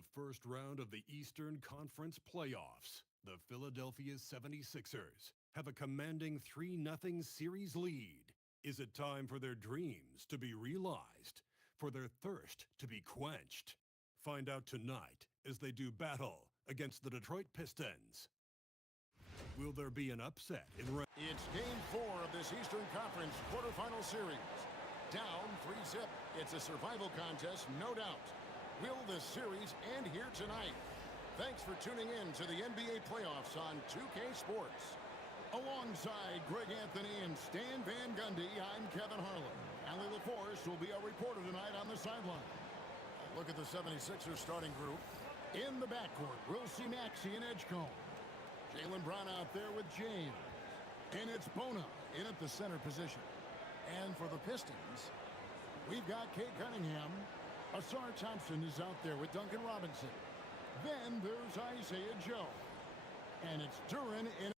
the first round of the Eastern Conference playoffs. The Philadelphia 76ers have a commanding 3-0 series lead. Is it time for their dreams to be realized, for their thirst to be quenched? Find out tonight as they do battle against the Detroit Pistons. Will there be an upset in It's Game 4 of this Eastern Conference quarterfinal series. Down 3-0. It's a survival contest, no doubt. Will the series end here tonight? Thanks for tuning in to the NBA playoffs on 2K Sports. Alongside Greg Anthony and Stan Van Gundy, I'm Kevin Harlan. Allie LaForce will be our reporter tonight on the sideline. Look at the 76ers starting group. In the backcourt, we'll see Maxey and Edgecombe. Jaylen Brown out there with James. And it's Bona in at the center position. And for the Pistons, we've got Kate Cunningham. Asar Thompson is out there with Duncan Robinson. Then there's Isaiah Joe. And it's Duran in.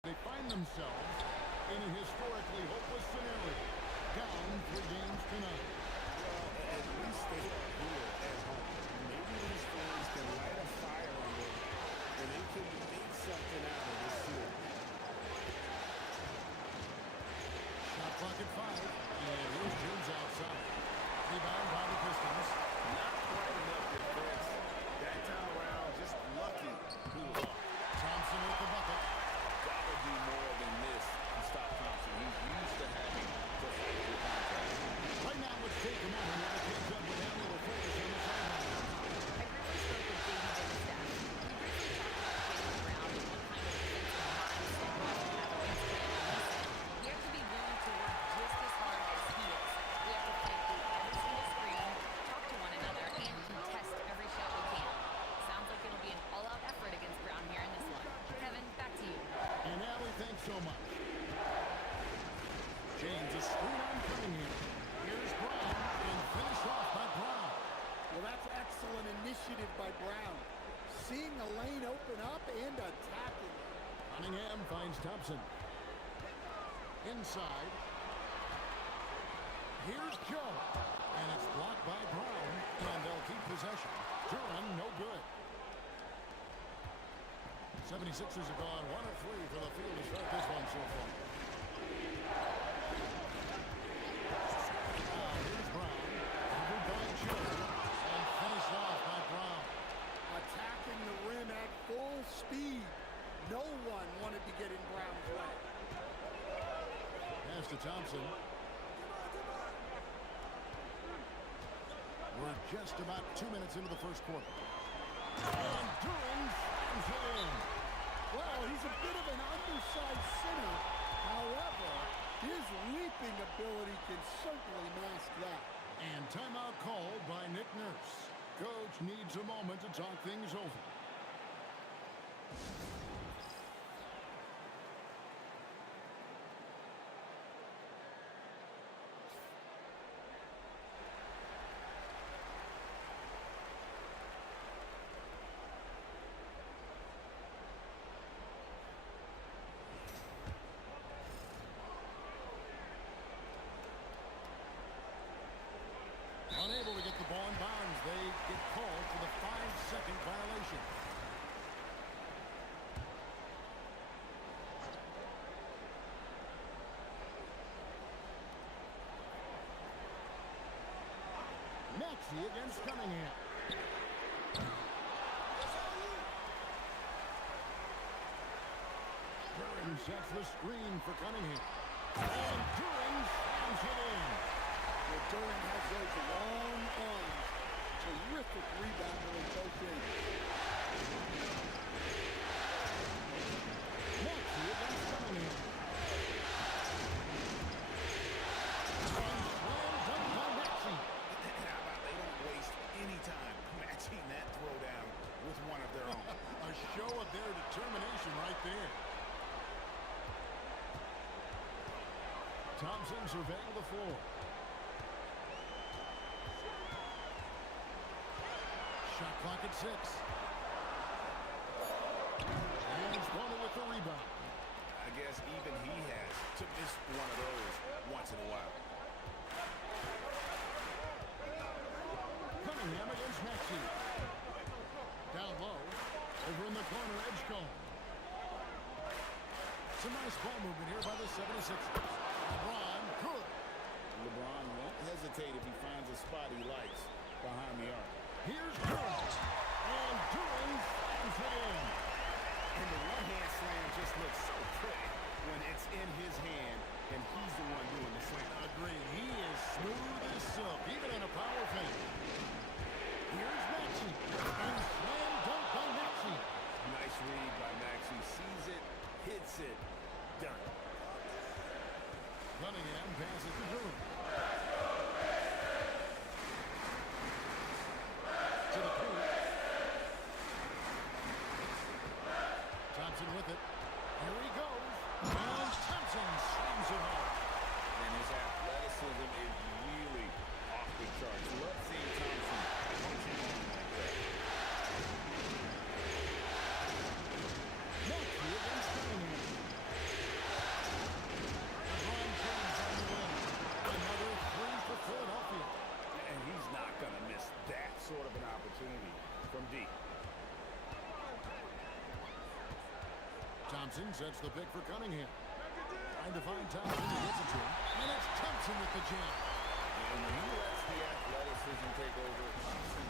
They find themselves in a historically hopeless scenario. Down 3 games tonight. Well, at least they are here at home. Maybe these fans can light a fire under them, and they can make something out of this series. Shot clock at 5, and here's James outside. Rebound by the Pistons. Not quite enough defense. That time around, just lucky he was off. Thompson with the bucket. Gotta do more than this to stop Thompson. He's used to having to fight through contact. Right now, let's take him out and have a catch up with Allie LaForce on the sideline. I briefly spoke with J.D. Bigstaff. We briefly talked about Jaylen Brown and what kind of defensive mindset we should have against him. He said, we have to be willing to work just as hard as he is. We have to fight through every single screen, talk to one another, and contest every shot we can. Sounds like it'll be an all-out effort against Brown here in this one. Kevin, back to you. And Allie, thanks so much. James, a screen on Cunningham. Here's Brown, and finished off by Brown. Well, that's excellent initiative by Brown. Seeing the lane open up and attacking. Cunningham finds Thompson. Inside. Here's Joe. And it's blocked by Brown, and they'll keep possession. Duran, no good. 76ers have gone 1 of 3 for the field to start this one so far. Now here's Brown. Covered by Joe. And finished off by Brown. Attacking the rim at full speed. No one wanted to get in Brown's way. Pass to Thompson. We're just about 2 minutes into the first quarter. And Duran slams it in. Well, he's a bit of an undersized center. However, his leaping ability can certainly mask that. And timeout called by Nick Nurse. Coach needs a moment to talk things over. Unable to get the ball in bounds. They get called for the 5-second violation. Maxey against Cunningham. Duran sets the screen for Cunningham. And Duran slams it in. Well, Duran has those long arms. Terrific rebounder in both ends. Maxey against Cunningham. And slam dunk by Maxey. How about they don't waste any time matching that throwdown with one of their own? A show of their determination right there. Thompson surveying the floor. Shot clock at 6. And Bonner with the rebound. I guess even he has to miss one of those once in a while. Cunningham against Maxey. Down low. Over in the corner, Edgecombe. Some nice ball movement here by the 76ers. LeBron, good. LeBron won't hesitate if he finds a spot he likes behind the arc. Here's Duran. And Duran slams it in. And the one-hand slam just looks so pretty when it's in his hand and he's the one doing the slam. Agreed. He is smooth as silk, even in a power fake. Here's Maxey. And slam dunk by Maxey. Nice read by Maxey. Sees it, hits it, done. Cunningham passes to Duran. To the paint. Thompson with it. Here he goes. And Thompson slams it home. And his athleticism is really off the charts. Love seeing Thompson punching on like that. Maxey against Cunningham. LeBron James on the win. Another 3 for Philadelphia. And he's not going to miss that sort of an opportunity from deep. Thompson sets the pick for Cunningham. Trying to find Thompson. He gets it to him. And it's Thompson with the jam. And when he lets the athleticism take over, Thompson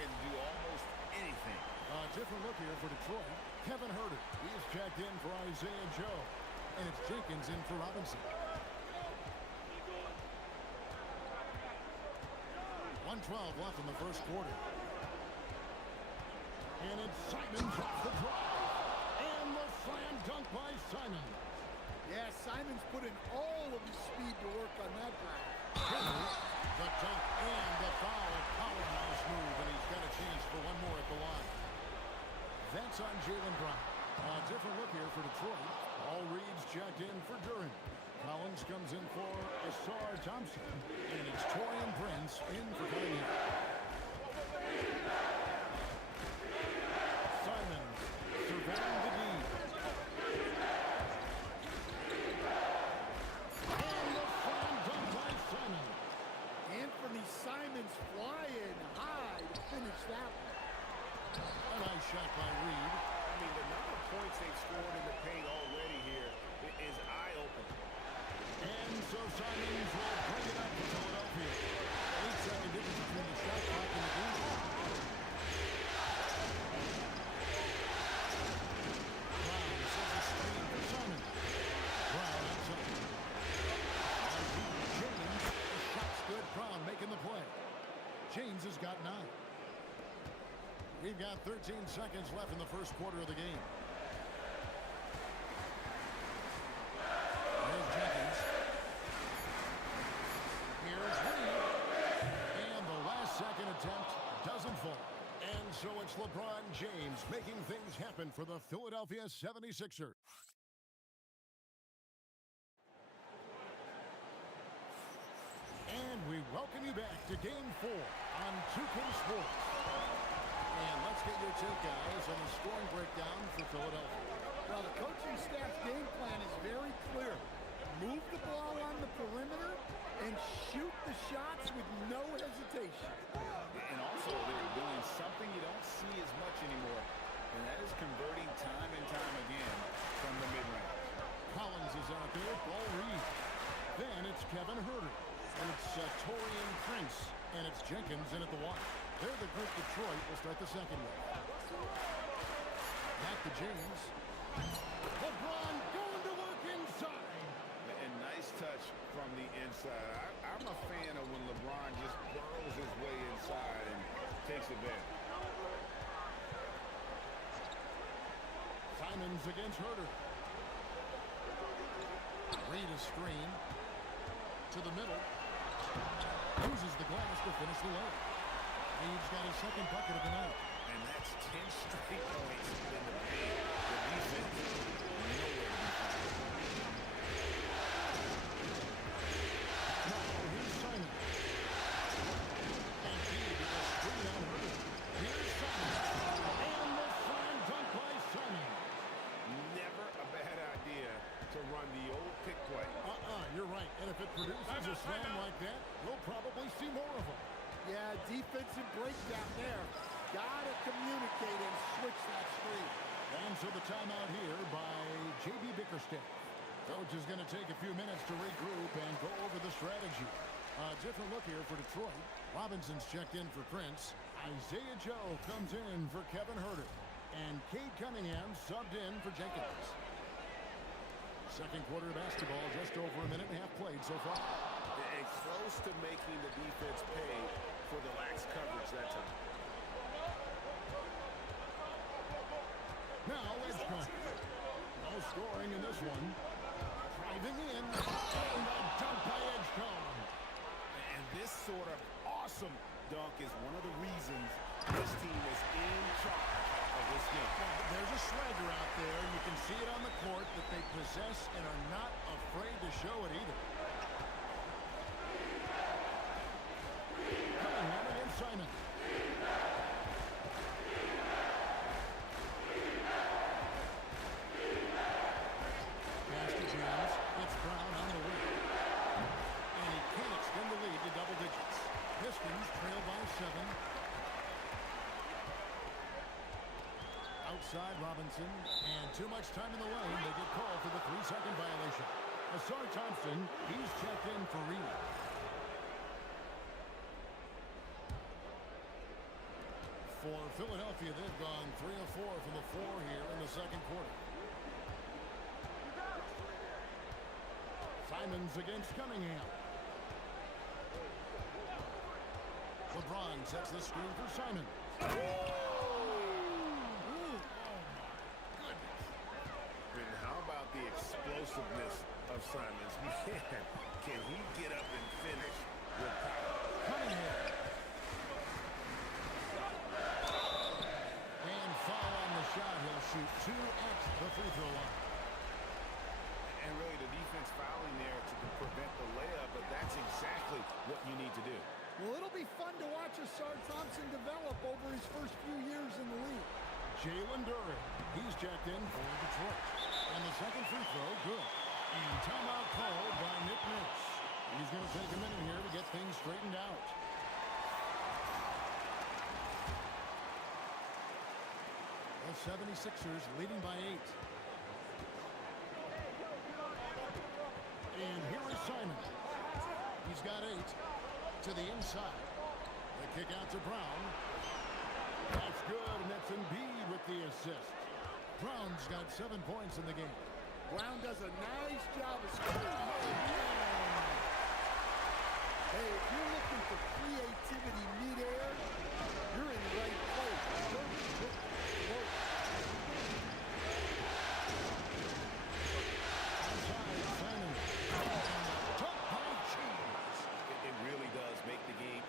can do almost anything. A different look here for Detroit. Kevin Huerter. He's checked in for Isaiah Joe. And it's Jenkins in for Robinson. 1:12 left in the first quarter. And it's Simons off the drive. And the slam dunk by Simon. Yeah, Simon's putting all of his speed to work on that drive. The dunk and the foul. A powerhouse move, and he's got a chance for one more at the line. That's on Jaylen Brown. A different look here for Detroit. All reads checked in for Duran. Collins comes in for Asar Thompson. And it's Torian Prince in for Cunningham. Simons surveying the D. And the slam dunk by Simon. Anthony Simons flying high to finish that one. A nice shot by Reed. I mean, the number of points they've scored in the paint already here is eye-opening. And so Simons will bring it up to Philadelphia. 8-second difference between the shot clock and the game. Brown sets a screen for Simon. Brown outside. James, the shot's good. Brown making the play. James has got 9. We've got 13 seconds left in the first quarter of the game. There's Jenkins. Here's Reed. And the last second attempt doesn't fall. And so it's LeBron James making things happen for the Philadelphia 76ers. And we welcome you back to Game 4 on 2K Sports. And let's get your take, guys, on the scoring breakdown for Philadelphia. Well, the coaching staff's game plan is very clear. Move the ball on the perimeter and shoot the shots with no hesitation. And also, they're doing something you don't see as much anymore, and that is converting time and time again from the mid-range. Collins is out there, ball Reed. Then it's Kevin Huerter. And it's Torian Prince, and it's Jenkins in at the one. They're the group Detroit will start the second with. Back to James. LeBron going to work inside. And nice touch from the inside. I'm a fan of when LeBron just burrows his way inside and takes advantage. Simons against Herter. Reed a screen. To the middle. Uses the glass to finish the layup. Reed's got his second bucket of the night. And that's 10 straight points in the paint. The defense, nowhere to be found. Now, here's Simon. And he with a screen on Herter. Here's Simon. And the slam dunk by Simon. Never a bad idea to run the old pick play. You're right. And if it produces a slam like that, we'll probably see more of them. Yeah, defensive breakdown there. Gotta communicate and switch that screen. And so the timeout here by J.B. Bickerstaff. Coach is going to take a few minutes to regroup and go over the strategy. A different look here for Detroit. Robinson's checked in for Prince. Isaiah Joe comes in for Kevin Herter. And Cade Cunningham subbed in for Jenkins. Second quarter basketball, just over a minute and a half played so far. And close to making the defense pay for the lax coverage that time. Now edge court. No scoring in this one. Driving in. And a dunk by Edgecombe. And this sort of awesome dunk is one of the reasons this team is in charge of this game. There's a swagger out there. You can see it on the court that they possess and are not afraid to show it either. Cunningham against Simon. Pass to James. It's Brown on the wing. And he can't extend the lead to double digits. Pistons trail by 7. Outside Robinson, and too much time in the lane. They get called for the 3-second violation. Asar Thompson, he's checked in for Reed. For Philadelphia, they've gone 3 of 4 from the floor here in the second quarter. Simons against Cunningham. LeBron sets the screen for Simon. And how about the explosiveness of Simons? Man, can he get up and finish with power? Cunningham. And foul on the shot. He'll shoot 2 at the free throw line. And really the defense fouling there to prevent the layup, but that's exactly what you need to do. Well, it'll be fun to watch Asar Thompson develop over his first few years in the league. Jalen Duren, he's checked in for Detroit. And the second free throw, good. And timeout called by Nick Nurse. He's going to take a minute here to get things straightened out. The 76ers leading by 8. And here is Simon. He's got 8 to the inside. The kick out to Brown. That's good, and that's Embiid with the assist. Brown's got 7 points in the game. Brown does a nice job of scoring. Hey, if you're looking for creativity mid-air, you're in the right place. Outside, Simon. Dunk by James. It really does make the game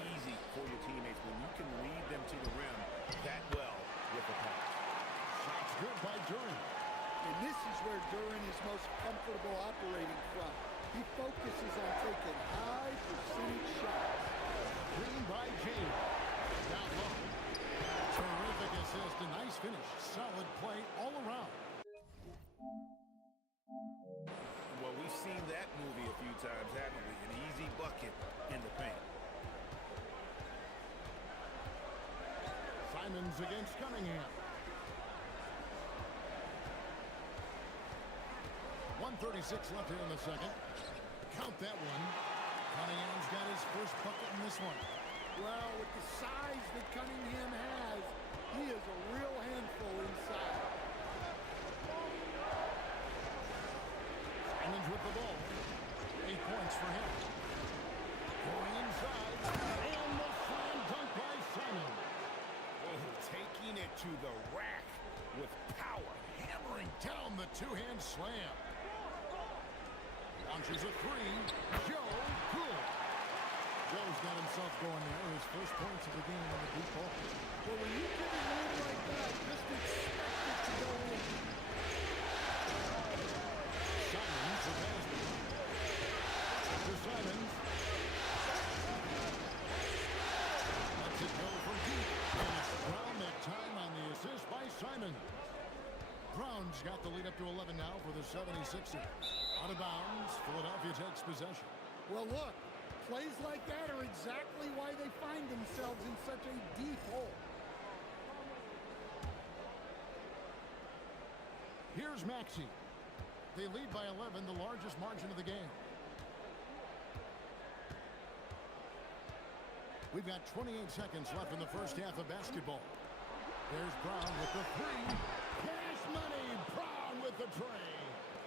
easy for your teammates when you can lead them to the rim that well with a pass. Shots good by Duren. And this is where Duren is most comfortable operating from. He focuses on taking high percentage shots. Green by James. Down low. Terrific assist. A nice finish. Solid play all around. Well, we've seen that movie a few times, haven't we? An easy bucket in the paint. Simons against Cunningham. 1:30 1:36 left here in the second. Count that one. Cunningham's got his first bucket in this one. Well, with the size that Cunningham has, he is a real handful inside. Simons with the ball. 8 points for him. Going inside. And the slam dunk by Simon. Oh, taking it to the rack with power. Hammering down the two-hand slam. Launches a three. Joe, good. Joe's got himself going there. His first points of the game on the deep ball. Well, when you give a lead like that, just expect it to go in. Simons the basket. To Simons. Lets it go from deep. And it's Brown that time on the assist by Simons. Brown's got the lead up to 11 now for the 76ers. Out of bounds, Philadelphia takes possession. Well, look, plays like that are exactly why they find themselves in such a deep hole. Here's Maxey. They lead by 11, the largest margin of the game. We've got 28 seconds left in the first half of basketball. There's Brown with the three. Cash money. Brown with the tray.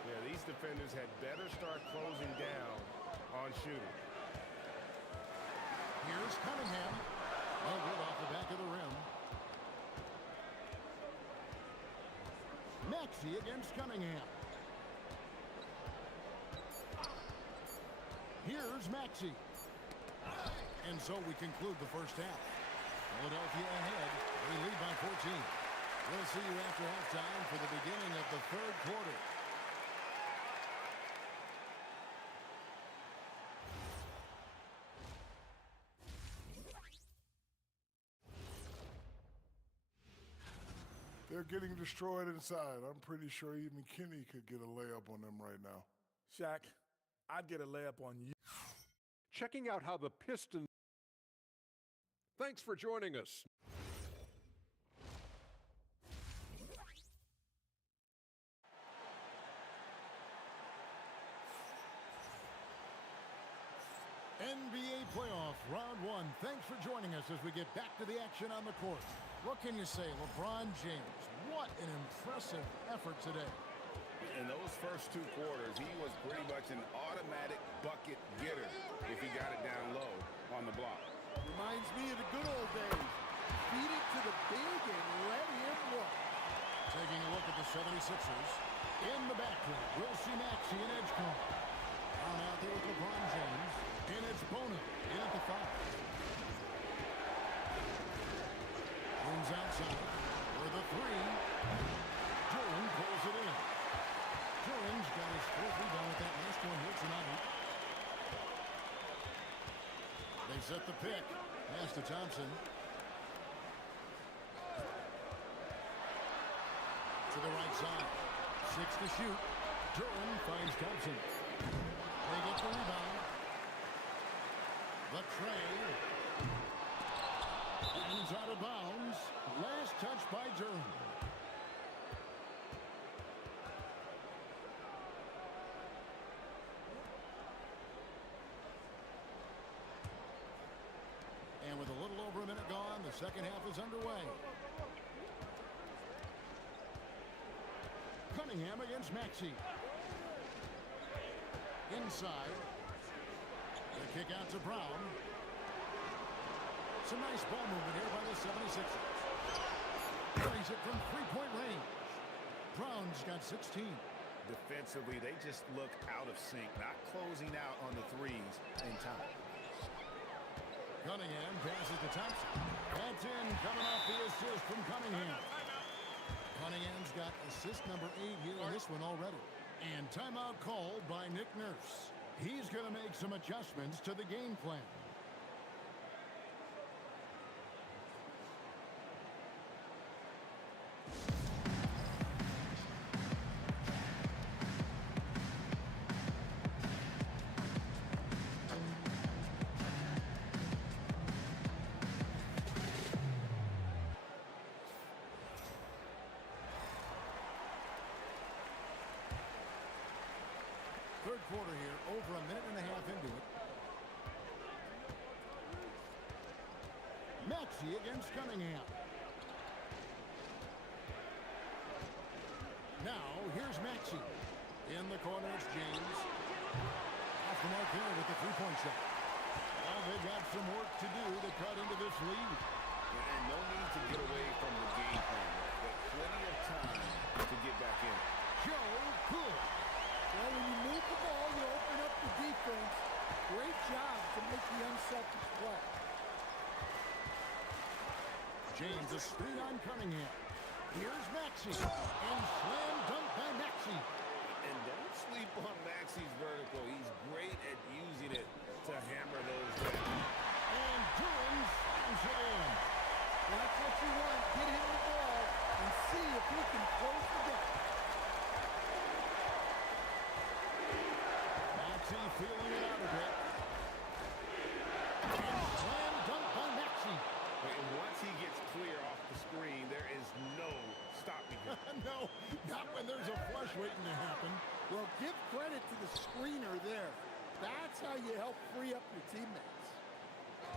Yeah, these defenders had better start closing down on shooting. Here's Cunningham. Well, good off the back of the rim. Maxey against Cunningham. Here's Maxey. And so we conclude the first half. Philadelphia ahead. They lead by 14. We'll see you after halftime for the beginning of the third quarter. They're getting destroyed inside. I'm pretty sure even Kenny could get a layup on them right now. Shaq, I'd get a layup on you. Checking out how the Pistons... Thanks for joining us. NBA playoff round one. Thanks for joining us as we get back to the action on the court. What can you say, LeBron James? What an impressive effort today. In those first two quarters, he was pretty much an automatic bucket getter if he got it down low on the block. Reminds me of the good old days. Feed it to the big and let him work. Taking a look at the 76ers. In the backcourt, we'll see Maxey and Edgecombe. On out there with LeBron James. And it's Bono in at the 5. Moves outside for the 3. Duran pulls it in. Duran's got his fourth rebound with that last one here tonight. They set the pick. Pass to Thompson. To the right side. 6 to shoot. Duran finds Thompson. They get the rebound. The tray. And it's out of bounds. Last touch by Duran. And with a little over a minute gone, the second half is underway. Cunningham against Maxey. Inside. The kick out to Brown. Some nice ball movement here by the 76ers. Plays it from three-point range. Brown's got 16. Defensively, they just look out of sync, not closing out on the threes in time. Cunningham passes to Thompson. That's in, coming off the assist from Cunningham. Cunningham's got assist number 8 here in this one already. And timeout called by Nick Nurse. He's going to make some adjustments to the game plan. Third quarter here, over a minute and a half into it. Maxey against Cunningham. Now, here's Maxey. In the corner, it's James. Off the mark here with the three-point shot. Well, they've got some work to do to cut into this lead. And no need to get away from the game plan. But plenty of time to get back in. Joe Good. Well, when you move the ball, you open up the defense. Great job to make the unselfish play. James, a screen on Cunningham. Here's Maxey. And slam dunk by Maxey. And don't sleep on Maxey's vertical. He's great at using it to hammer those down. And Durham slams it in. That's what you want. Get him the ball and see if he can close the gap. Maxey feeling it out a bit. And slam dunk by Maxey. And once he gets clear off the screen, there is no stopping him. No, not when there's a flush waiting to happen. Well, give credit to the screener there. That's how you help free up your teammates.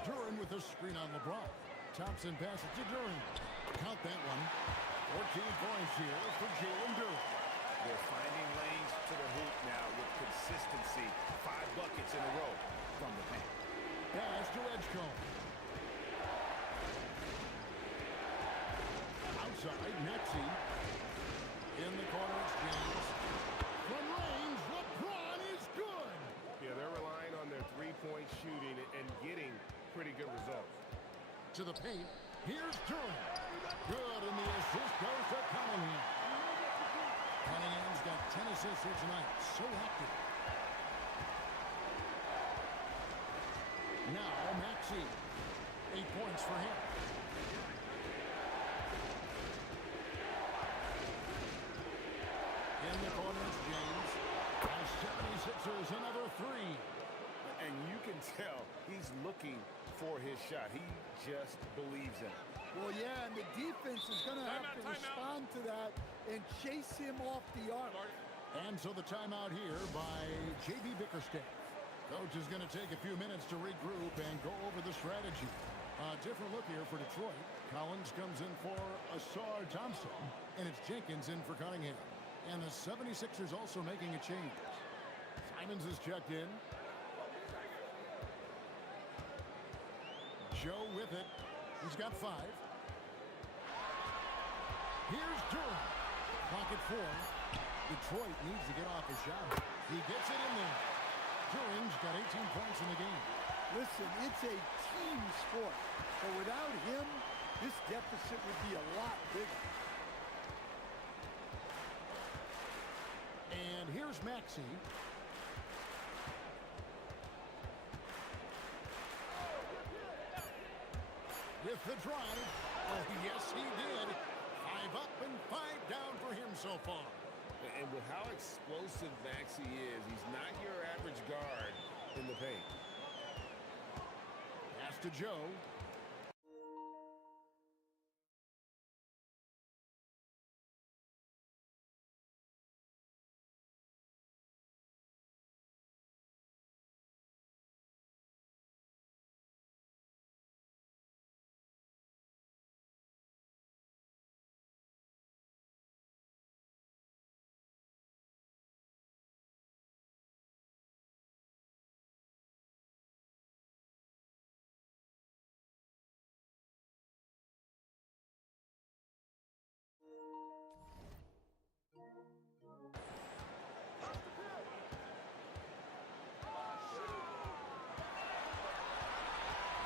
Duran with a screen on LeBron. Thompson passes to Duran. Count that one. 14 points here for Jalen Duran. They're finding lanes to the hoop now with consistency. 5 buckets in a row from the paint. Pass to Edgecombe. Outside, Maxey. In the corner, it's James. From range, LeBron is good. Yeah, they're relying on their three-point shooting and getting pretty good results. To the paint, here's Duran. Good, and the assist goes to Cunningham. Cunningham's got 10 assists here tonight. So active. Now, Maxey. 8 points for him. In the corner, it's James. And 76ers, another 3. And you can tell he's looking for his shot. He just believes in it. Well, yeah, and the defense is going to have to respond to that and chase him off the arc. And so the timeout here by J.B. Bickerstaff. Coach is going to take a few minutes to regroup and go over the strategy. A different look here for Detroit. Collins comes in for Asar Thompson, and it's Jenkins in for Cunningham. And the 76ers also making a change. Simons is checked in. Joe with it. He's got 5. Here's Durham. Clock at 4. Detroit needs to get off a shot. He gets it in there. Durham's got 18 points in the game. Listen, it's a team sport. But without him, this deficit would be a lot bigger. And here's Maxey. With the drive. Oh, yes, he did. 5 up and 5 down for him so far. And with how explosive Maxey is, he's not your average guard in the paint. Pass to Joe.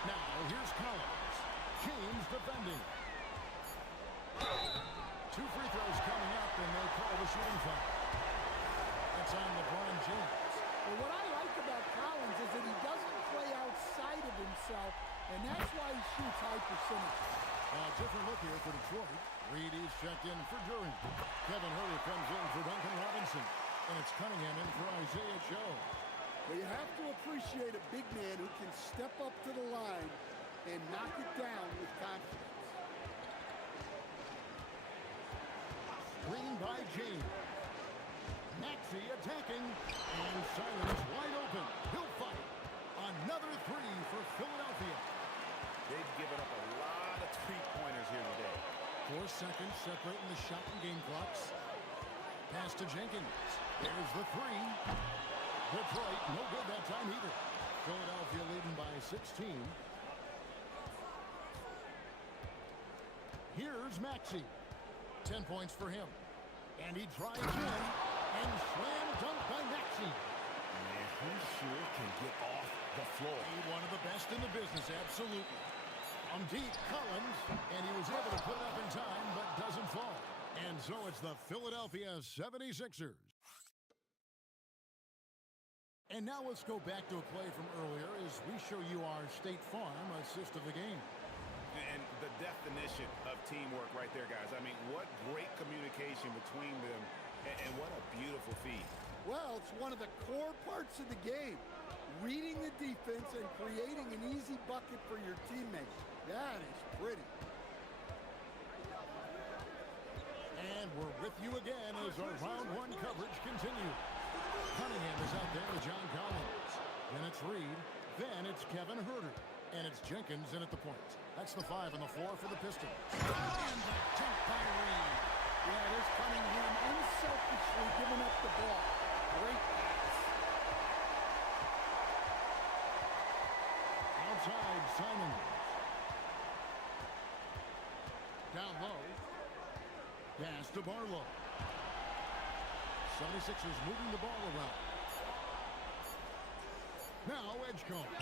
Now, here's Collins. James defending. 2 free throws coming up, and they call the shooting foul. That's on LeBron James. But what I like about Collins is that he doesn't play outside of himself, and that's why he shoots high percentage. A different look here for Detroit. Reedy's checked in for Duran. Kevin Huerter comes in for Duncan Robinson. And it's Cunningham in for Isaiah Joe. Well, you have to appreciate a big man who can step up to the line and knock it down with confidence. Screen by James. Maxey attacking. And given up a lot of three-pointers here today. 4 seconds separating the shot and game clocks. Pass to Jenkins. There's the three. Detroit, no good that time either. Philadelphia leading by 16. Here's Maxey. 10 points for him. And he tries in. And slam dunk by Maxey. Man, he sure can get off the floor. One of the best in the business, absolutely. On deep, Collins. And he was able to put it up in time, but doesn't fall. And so it's the Philadelphia 76ers. And now let's go back to a play from earlier as we show you our State Farm assist of the game. And the definition of teamwork right there, guys. I mean, what great communication between them, and what a beautiful feed. Well, it's one of the core parts of the game. Reading the defense and creating an easy bucket for your teammates. That is pretty. And we're with you again as our round one coverage continues. Cunningham is out there with John Collins. Then it's Reed. Then it's Kevin Huerter. And it's Jenkins in at the point. That's the 5 on the floor for the Pistons. And the dunk by Reed. Yeah, there's Cunningham unselfishly giving up the ball. Great pass. Outside, Simon. Down low. Pass to Barlow. 76ers moving the ball around. Now Edgecombe.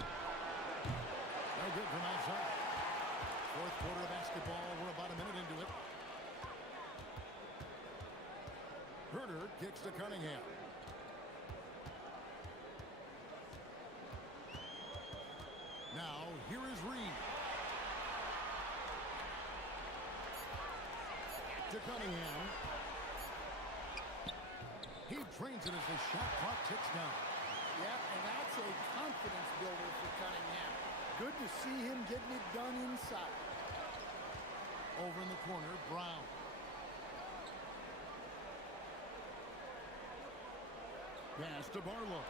No good from outside. Fourth quarter of basketball. We're about a minute into it. Huerter kicks to Cunningham. Now here is Reed. To Cunningham. He drains it as the shot clock ticks down. Yep, and that's a confidence builder for Cunningham. Good to see him getting it done inside. Over in the corner, Brown. Pass to Barlow.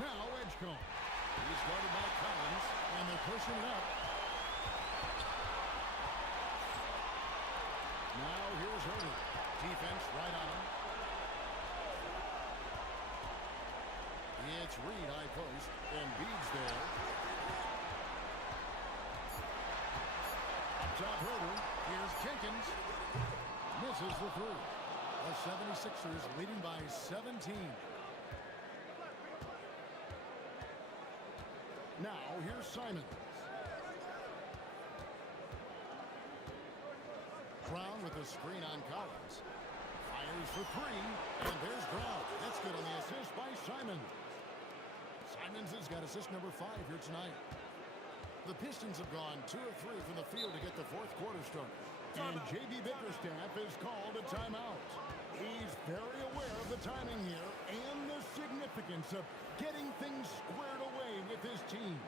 Now Edgecombe. He's guarded by Collins, and they're pushing it up. Now here's Huerter. Defense right on him. It's Reed high post, and Bede's there. Up top Huerter. Here's Jenkins. Misses the three. The 76ers leading by 17. Now here's Simons. Brown with a screen on Collins. Fires for three, and there's Brown. That's good on the assist by Simons. Simons has got assist number 5 here tonight. The Pistons have gone 2 of 3 from the field to get the fourth quarter started. And J.B. Bickerstaff has called a timeout. He's very aware of the timing here and the significance of getting things squared away with his team.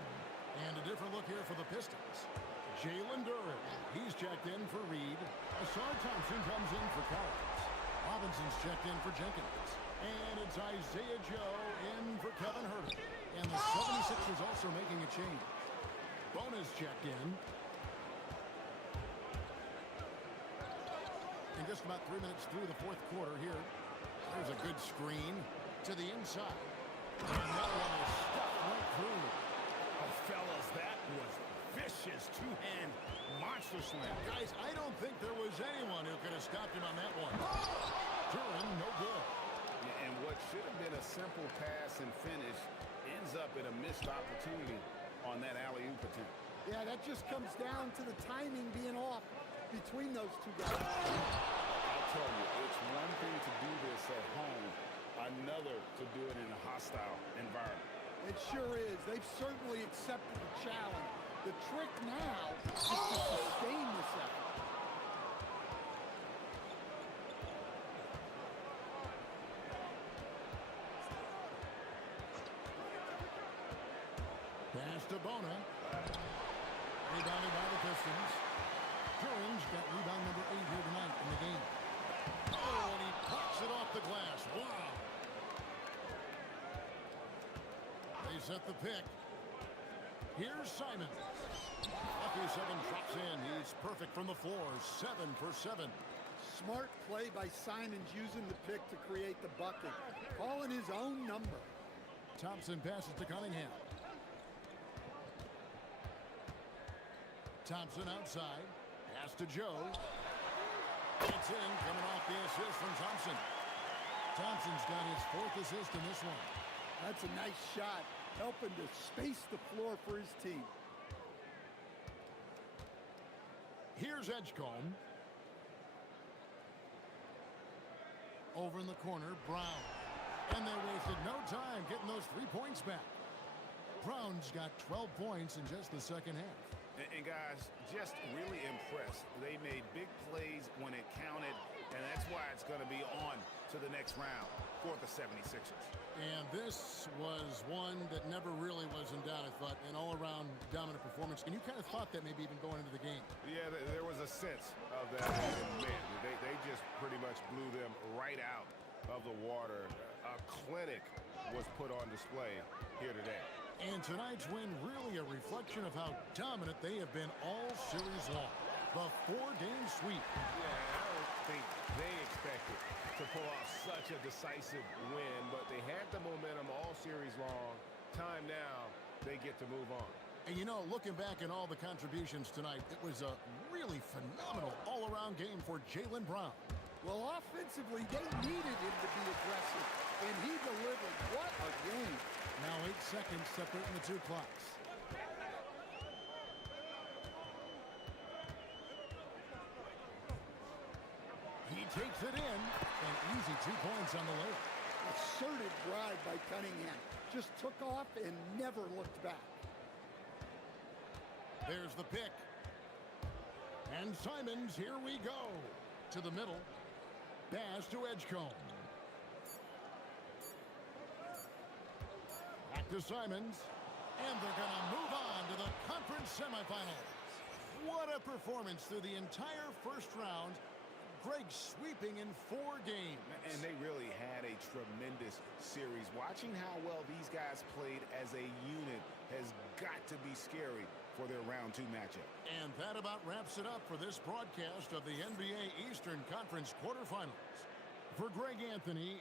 And a different look here for the Pistons. Jalen Duren, he's checked in for Reed. Asar Thompson comes in for Collins. Robinson's checked in for Jenkins. And it's Isaiah Joe in for Kevin Huerter. And the 76ers also making a change. Bonus checked in. And just about 3 minutes through the fourth quarter here. There's a good screen to the inside. And that one is stuffed right through. Oh, fellas, that was vicious two-hand monster slam. Guys, I don't think there was anyone who could have stopped him on that one. Duren, no good. And what should have been a simple pass and finish ends up in a missed opportunity on that alley-oop attempt. Yeah, that just comes down to the timing being off between those two guys. I'll tell you, it's one thing to do this at home, another to do it in a hostile environment. It sure is. They've certainly accepted the challenge. The trick now is to sustain this effort. Pass to Bona. Rebounded by the Pistons. Duren's got rebound number 8 here tonight in the game. Oh, and he pops it off the glass. Wow. They set the pick. Here's Simon. Lucky 7 drops in. He's perfect from the floor. 7 for 7. Smart play by Simons using the pick to create the bucket. Calling his own number. Thompson passes to Cunningham. Thompson outside. Pass to Joe. It's in, coming off the assist from Thompson. Thompson's got his 4th assist in this one. That's a nice shot, helping to space the floor for his team. Here's Edgecombe. Over in the corner, Brown. And they wasted no time getting those 3 points back. Brown's got 12 points in just the second half. And guys, just really impressed. They made big plays when it counted, and that's why it's going to be on to the next round for the 76ers. And this was one that never really was in doubt, I thought, an all-around dominant performance. And you kind of thought that maybe even going into the game. Yeah, there was a sense of that. And man, they just pretty much blew them right out of the water. A clinic was put on display here today. And tonight's win really a reflection of how dominant they have been all series long. The 4-game sweep. Yeah, I don't think they expected to pull off such a decisive win, but they had the momentum all series long. Time now, they get to move on. And you know, looking back at all the contributions tonight, it was a really phenomenal all-around game for Jaylen Brown. Well, offensively, they needed him to be aggressive, and he delivered. What a game. Now 8 seconds separating the two clocks. He takes it in. An easy 2 points on the layup. Assertive drive by Cunningham. Just took off and never looked back. There's the pick. And Simons, here we go. To the middle. Pass to Edgecombe. Back to Simons. And they're going to move on to the conference semifinals. What a performance through the entire first round. Greg sweeping in 4 games. And they really had a tremendous series. Watching how well these guys played as a unit has got to be scary for their round 2 matchup. And that about wraps it up for this broadcast of the NBA Eastern Conference quarterfinals. For Greg Anthony